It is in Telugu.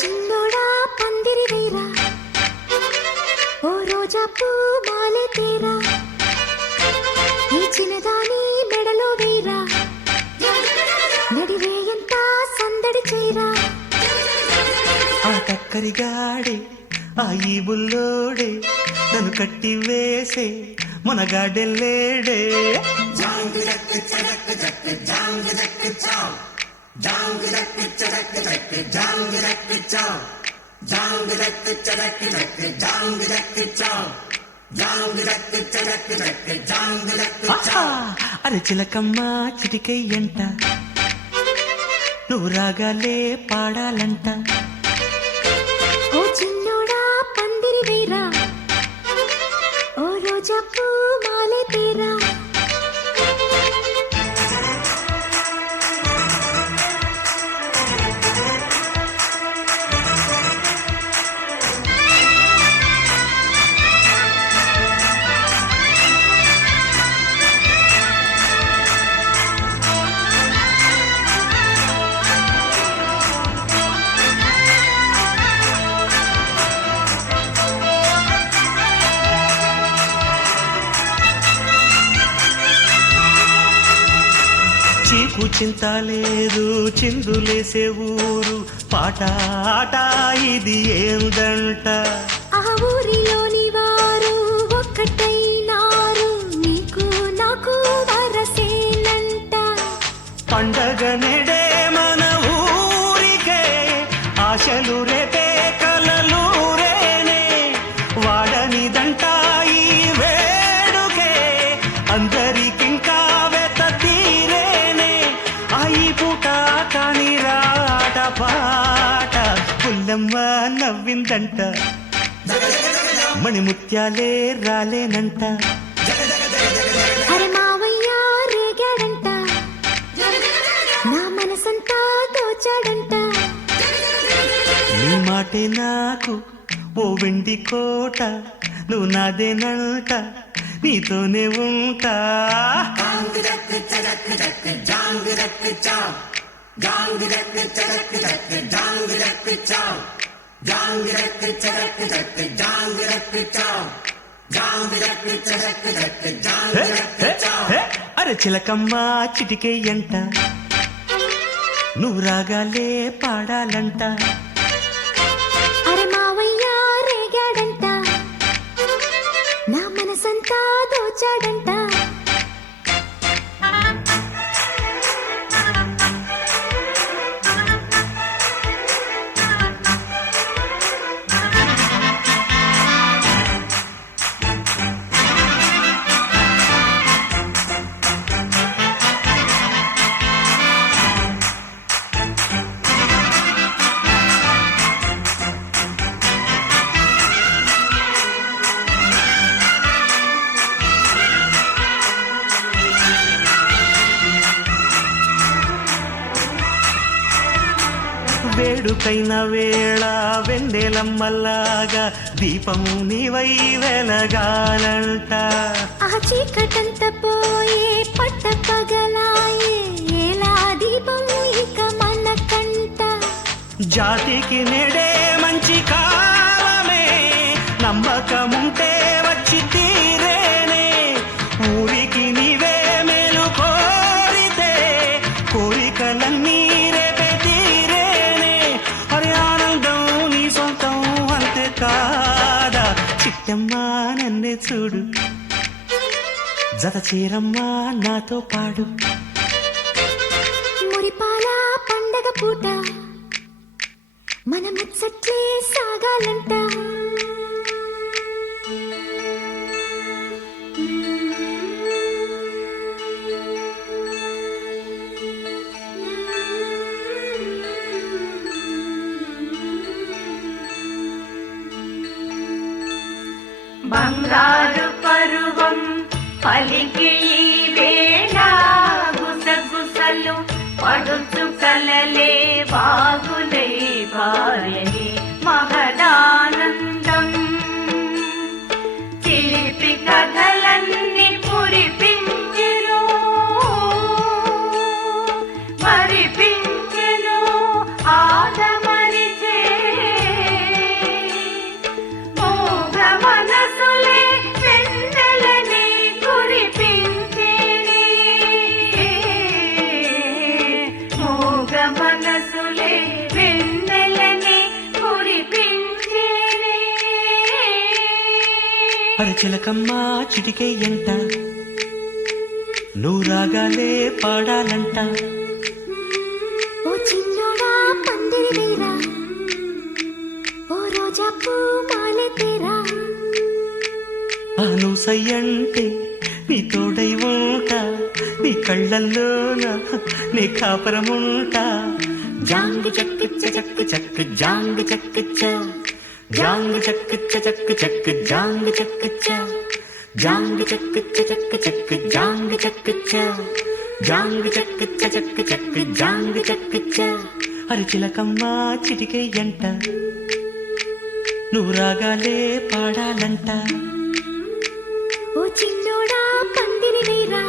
చిన్నోడా పందిరి వేరా, ఓ రోజా పూ మాలే తేరా, ఈ చిన్నదాని మెడలో వేరా, నడివే ఎంత సందడి చేరా. ఆ టక్కరిగాడే ఆ ఈ బుల్లోడే నన్ను కట్టి వేసే మునగాడెల్లేడే. అరే చిలకమ్మ చిటికయ్యంట, నువ్వు రాగాలే పాడాలంట. ఓ చిన్నోడా పందిరి వేరా, ఓ రోజా పూ మాలే తేరా. చీకు చింత లేదు చిందులేసే ఊరు, పాట ఆట ఇది ఏందంట. ఆ ఊరిలోని వారు ఒక్కటైనారు, నీకు నాకు వరసేనంట. పండగ నెడే మన ఊరికే ఆశలు రేపే కలలు రేనే, వాడనిదంట ఈ వేడుకే అందరికింకా వెత తీరేనే. అయి పూట కాని రాట పాట పుల్లమ్మ నవ్విందంట, మణిముత్యాలే రాలేనంట. అరే మావయ్య రేగాడంట, నా మనసంతా దోచాడంట. నీ మాటే నాకు ఓ వెండి కోట, నువ్వు నాదేనంట, నీతోనే ఉంటా. అరే చిలకమ్మ చిటికెయ్యంట, నువ్వు రాగాలే పాడాలంట. అరే మావయ్య రేగాడంట, నా మనసంతా దోచాడంట. వేడుకైన వేళ వెన్నెలమ్మల్లాగా దీపము నీవై వెలగాలంట. ఆ చీకటంత పోయే పట్ట పగలాయే, ఎలా దీపం ఇక మన కంట. జాతికి నెడే మంచి కాలమే, నమ్మకముంటే వచ్చి తీరేనే. ఊరికి నీవే మేలు కోరితే కోరికలన్నీ రేపే తీరేనే. హరి ఆనందం నీ సొంతం అంతే కాదా, చిట్టమ్మా నన్నే చూడు, జత చీరమ్మా నాతో పాడు. మురిపాల పండగ పూట మన ముచ్చట్లే సాగాలంట. బంగారు పరువం పలికి ఈ వేళ, గుసగుసలు పడుచు కలలే బాగులై భార్యని మహదానందం. చిలిపి కథలన్నీ పురిపించెను, మరిపించెను ఆదమరిచే అరిచిలకమ్మ చిటికే ఎంట నువ్వు రాగాలే పాడాలంట ఓ చిన్నోడా పందిరి వేరా ఓ రోజా పూ మాలె తేరా నువ్వు సయ్యంటే నీ తోడై ఉంటా నీ కళ్ళల్లోన నీ కాపురముంటా జాంగు చక్కు చక్కు చక్కు జాంగు చక్కు జాంగు చక్కు చక్కు చక్కు జాంగు చక్కు జాంగు చక్కు చక్కు చక్కు జాంగు చక్కు జాంగు చక్కు చక్కు చక్కు జాంగు చక్కు అరిచిలకమ్మ చిటికే ఎంట నువ్వు రాగాలే పాడాలంట ఓ చిన్నోడా పందిరి వేరా